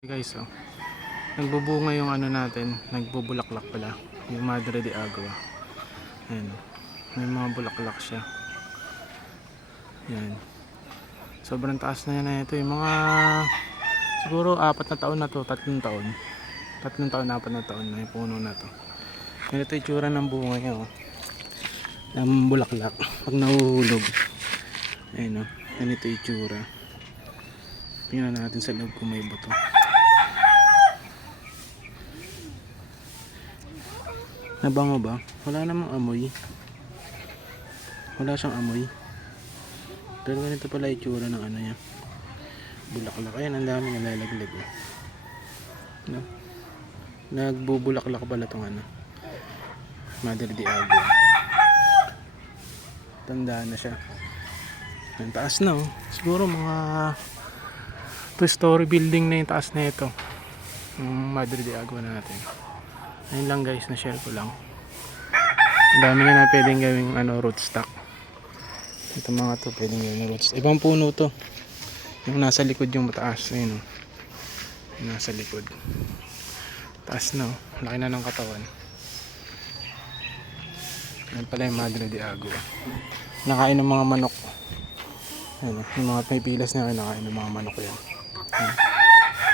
Guys, nagbubunga yung ano natin, nagbubulaklak pala yung Madre de Agua. Ayan, may mga bulaklak siya. Ayan, sobrang taas na yan na ito, yung mga siguro 4 na taon na to, 3 taon, 3 taon, 4 na taon na yung puno na to. Ganito yung tsura ng bunga niya, ng bulaklak pag nahuhulog. Ayan, ganito yung tsura. Tingnan natin sa loob kung may buto. Nabango ba? Wala namang amoy. Wala siyang amoy. Pero ganito pala itsura ng ano niya. Bulaklak. Ayan, ang dami nalalaglag. No? Nagbubulaklak pala itong ano. Madre de Agua. Tandaan na siya. Ang taas na siguro mga 2-story building na yung taas na ito. Yung Madre de Agua natin. Ayun lang guys, na-share ko lang. Ang dami nga na pwedeng gawing rootstock. Ito mga to pwedeng gawing rootstock. Ibang puno to. Yung nasa likod yung mataas. Ayun yung nasa likod. Taas na laki na ng katawan. Yan pala yung Madre de Agua. Nakain ng mga manok. Ayun yung mga may pilas na kinakain ng mga manok yan.